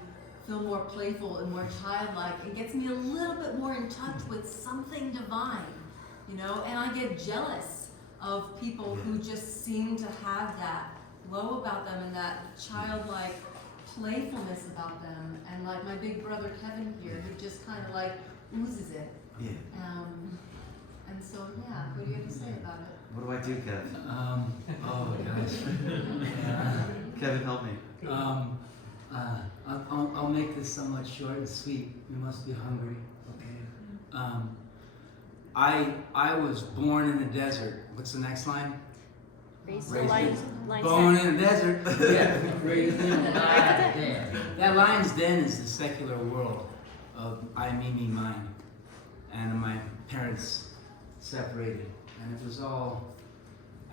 feel more playful and more childlike. It gets me a little bit more in touch with something divine, you know, and I get jealous of people who just seem to have that glow about them and that childlike playfulness about them, and like my big brother Kevin here, who just kind of like oozes it. Yeah. And so yeah, what do you have to say about it? What do I do, Kevin? Oh gosh. Kevin, help me. I'll make this somewhat short and sweet. You must be hungry. Okay. I was born in the desert. What's the next line? Born in the desert. Yeah. Raised in the den. That lion's den is the secular world of I, me, mine. And my parents separated. And it was all,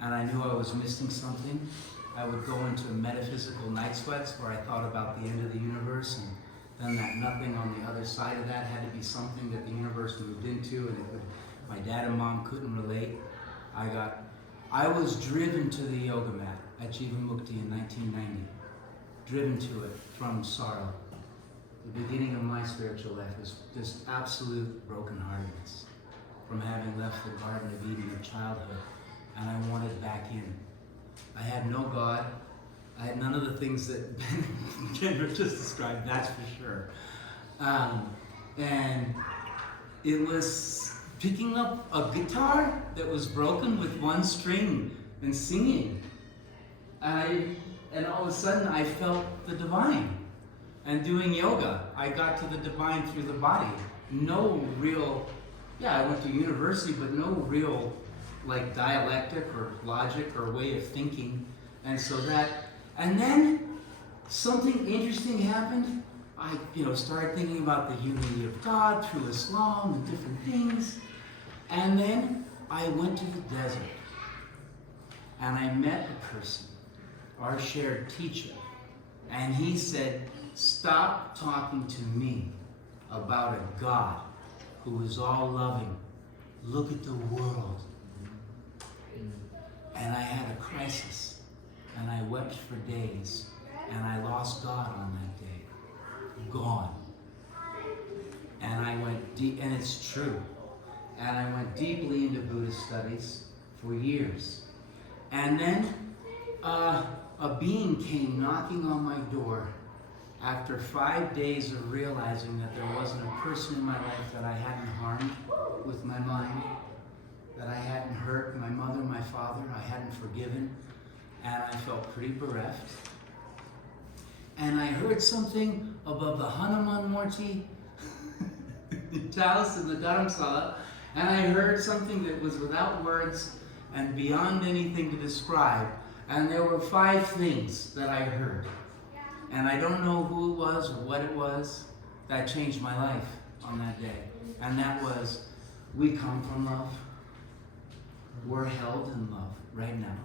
and I knew I was missing something. I would go into metaphysical night sweats where I thought about the end of the universe, and then that nothing on the other side of that had to be something that the universe moved into, and my dad and mom couldn't relate. I was driven to the yoga mat at Jivamukti in 1990. Driven to it from sorrow. The beginning of my spiritual life was just absolute brokenheartedness from having left the Garden of Eden of childhood, and I wanted back in. I had no God. I had none of the things that Kendra just described, that's for sure. And it was picking up a guitar that was broken with one string and singing. And all of a sudden I felt the divine. And doing yoga, I got to the divine through the body. No real, I went to university, but no real like dialectic or logic or way of thinking. And then something interesting happened. I started thinking about the unity of God through Islam and different things. And then I went to the desert and I met a person, our shared teacher, and he said, stop talking to me about a God who is all loving. Look at the world. And I had a crisis, and I wept for days, and I lost God on that day. Gone. And I went deep, and it's true. And I went deeply into Buddhist studies for years. And then a being came knocking on my door after 5 days of realizing that there wasn't a person in my life that I hadn't harmed with my mind, that I hadn't hurt my mother, my father, I hadn't forgiven, and I felt pretty bereft. And I heard something above the Hanuman Murti chalice in the Dharamsala, and I heard something that was without words, and beyond anything to describe. And there were 5 things that I heard. And I don't know who it was or what it was that changed my life on that day. And that was, we come from love. We're held in love right now.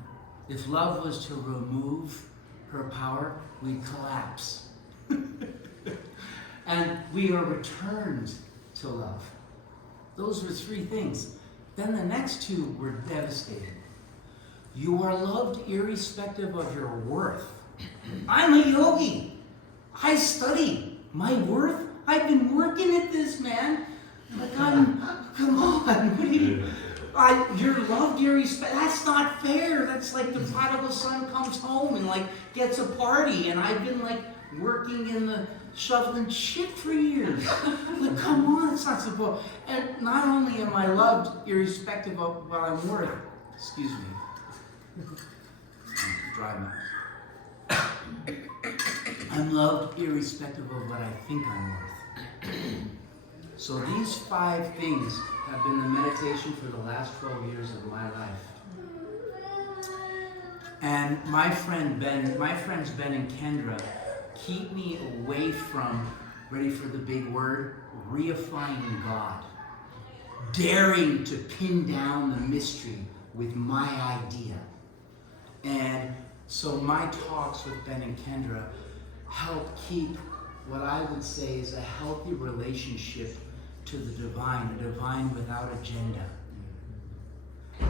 If love was to remove her power, we'd collapse. And we are returned to love. Those were 3 things. Then the next 2 were devastating. You are loved irrespective of your worth. I'm a yogi. I study my worth. I've been working at this, man. Like come on. What do you? You're loved irrespective. That's not fair. That's like the prodigal son comes home and like gets a party, and I've been like working in the shoveling shit for years. Like, come on, it's not supposed. And not only am I loved irrespective of what I'm worth. Excuse me. Dry mouth. I'm loved irrespective of what I think I'm worth. So these 5 things have been the meditation for the last 12 years of my life. And my friends Ben and Kendra keep me away from, ready for the big word, reifying God. Daring to pin down the mystery with my idea. And so my talks with Ben and Kendra help keep what I would say is a healthy relationship to the divine, a divine without agenda.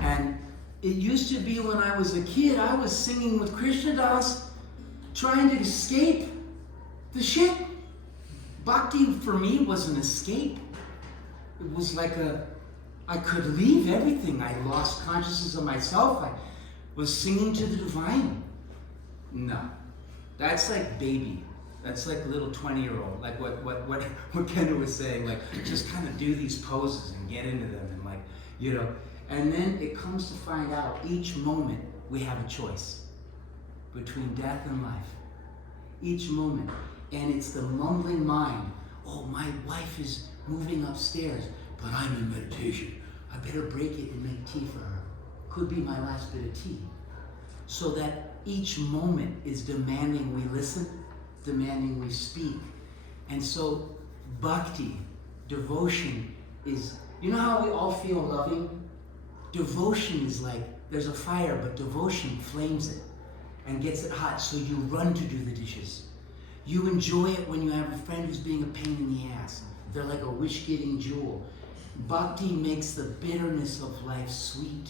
And it used to be when I was a kid, I was singing with Krishna Das, trying to escape the shit. Bhakti for me was an escape. It was like I could leave everything. I lost consciousness of myself. I was singing to the divine. No, that's like baby. That's like a little 20-year-old. Like what Kendra was saying. Like just kind of do these poses and get into them and like, you know. And then it comes to find out each moment we have a choice between death and life. Each moment. And it's the mumbling mind. Oh, my wife is moving upstairs, but I'm in meditation. I better break it and make tea for her. Could be my last bit of tea. So that each moment is demanding we listen, demanding we speak. And so bhakti, devotion is, you know how we all feel loving? Devotion is like, there's a fire, but devotion flames it and gets it hot, so you run to do the dishes. You enjoy it when you have a friend who's being a pain in the ass. They're like a wish-getting jewel. Bhakti makes the bitterness of life sweet.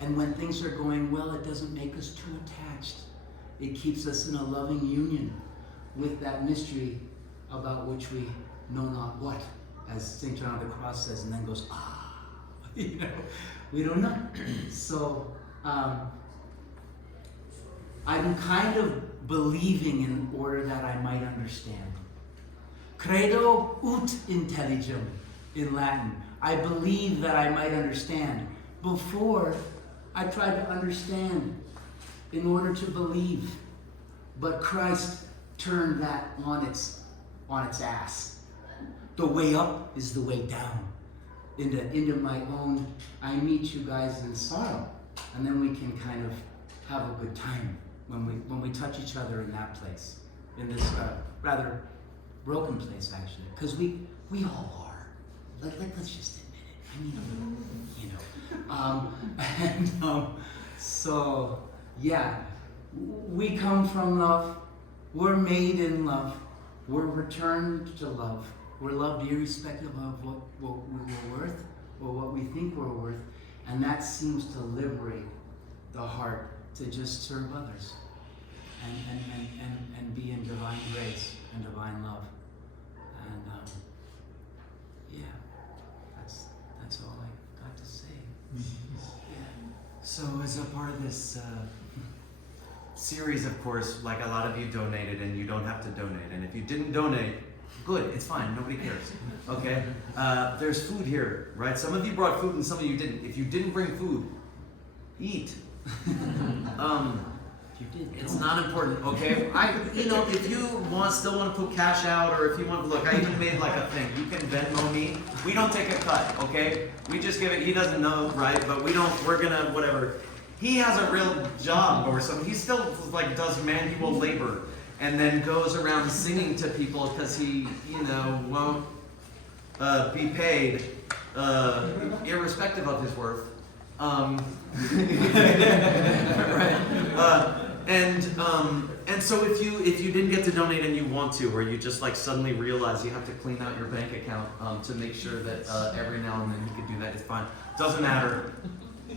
And when things are going well, it doesn't make us too attached. It keeps us in a loving union with that mystery about which we know not what, as St. John of the Cross says, and then goes, you know, we don't know. So I'm kind of believing in order that I might understand. Credo ut intelligem in Latin. I believe that I might understand. Before, I tried to understand in order to believe. But Christ turned that on its ass. The way up is the way down. Into my own, I meet you guys in sorrow. And then we can kind of have a good time when we touch each other in that place. In this rather broken place, actually. Because we all are. Let's just admit it. I mean, you know. So, yeah. We come from love. We're made in love. We're returned to love. We're loved irrespective of what we were worth or what we think we're worth. And that seems to liberate the heart to just serve others and be in divine grace and divine love. And yeah, that's all I got to say. Yeah. So as a part of this series, of course, like a lot of you donated, and you don't have to donate. And if you didn't donate, good, it's fine, nobody cares, okay? There's food here, right? Some of you brought food and some of you didn't. If you didn't bring food, eat. If you did, It's don't. not important, okay? If you still want to put cash out, or if you want, look, I even made like a thing. You can Venmo me. We don't take a cut, okay? We just give it. He doesn't know, right? But we're gonna whatever. He has a real job or something. He still like does manual labor and then goes around singing to people because he, won't be paid, irrespective of his worth. Right. And so if you didn't get to donate and you want to, or you just like suddenly realize you have to clean out your bank account to make sure that every now and then you can do that, it's fine. Doesn't matter.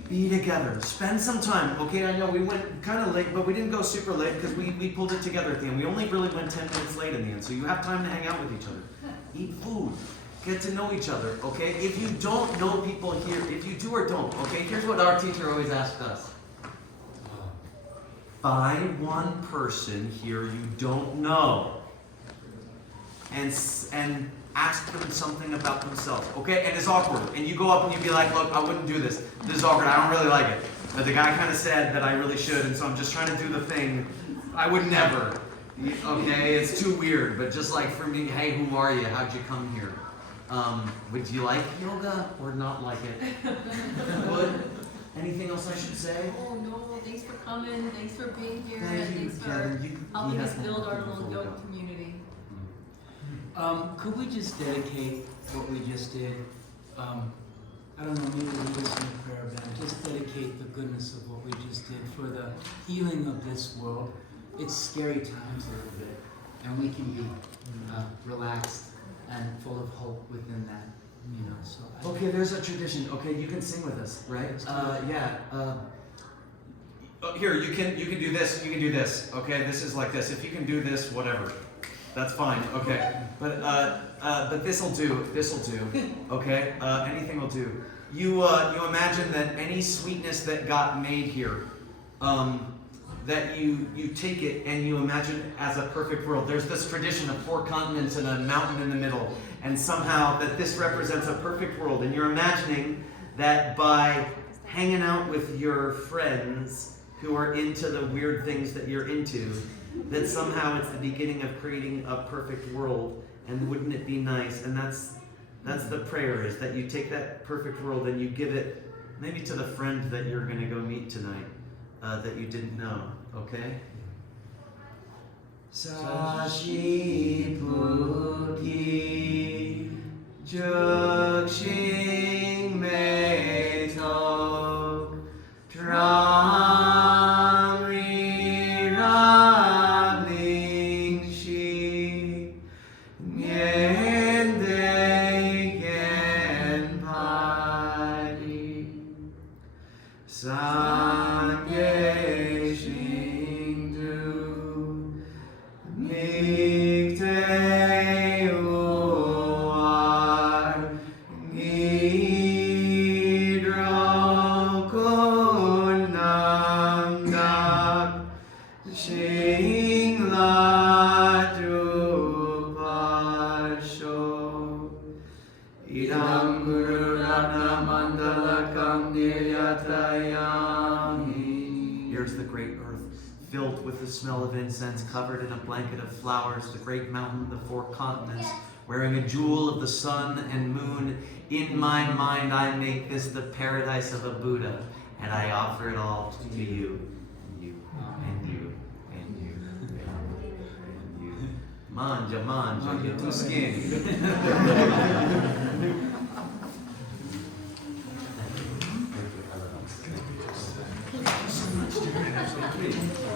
Be together. Spend some time. Okay, I know we went kind of late, but we didn't go super late because we pulled it together at the end. We only really went 10 minutes late in the end, so you have time to hang out with each other. Eat food. Get to know each other, okay? If you don't know people here, if you do or don't, okay, here's what our teacher always asked us. Find one person here you don't know and ask them something about themselves, okay? And it's awkward. And you go up and you be like, look, I wouldn't do this. This is awkward. I don't really like it. But the guy kind of said that I really should, and so I'm just trying to do the thing. I would never, okay? It's too weird. But just like for me, hey, who are you? How'd you come here? Would you like yoga or not like it? Would? Anything else I should say? Oh no, thanks for coming, thanks for being here, Thank and you, thanks Kevin. for helping us build our little yoga community. Could we just dedicate what we just did? I don't know, maybe lead us in a prayer band. Just dedicate the goodness of what we just did for the healing of this world. It's scary times a little bit, and we can be relaxed and full of hope within that. So Okay, there's a tradition. Okay, you can sing with us, right? Here, you can do this. You can do this. Okay, this is like this. If you can do this, whatever, that's fine. Okay, but this'll do. This'll do. Okay, anything will do. You imagine that any sweetness that got made here, that you take it and you imagine it as a perfect world. There's this tradition of 4 continents and a mountain in the middle, and somehow that this represents a perfect world. And you're imagining that by hanging out with your friends who are into the weird things that you're into, that somehow it's the beginning of creating a perfect world. And wouldn't it be nice? And that's the prayer, is that you take that perfect world and you give it maybe to the friend that you're going to go meet tonight. That you didn't know, okay? Sashi Puki Jukshing Metok Tramri Rabling Shi Nyende Gen Padi Sangye Shingdu Mikte Uar Nidro Kunam Dak Shing La Drupasho Idam Guru Ratna Mandalakam Niryatayami. Here's the great earth, filled with the smell of incense, covered in a blanket of flowers, the great mountain, the 4 continents, wearing a jewel of the sun and moon. In my mind I make this the paradise of a Buddha, and I offer it all to you, and you, and you, and you, and you. Manja, manja, you're too skinny.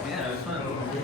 Yeah, it was fun.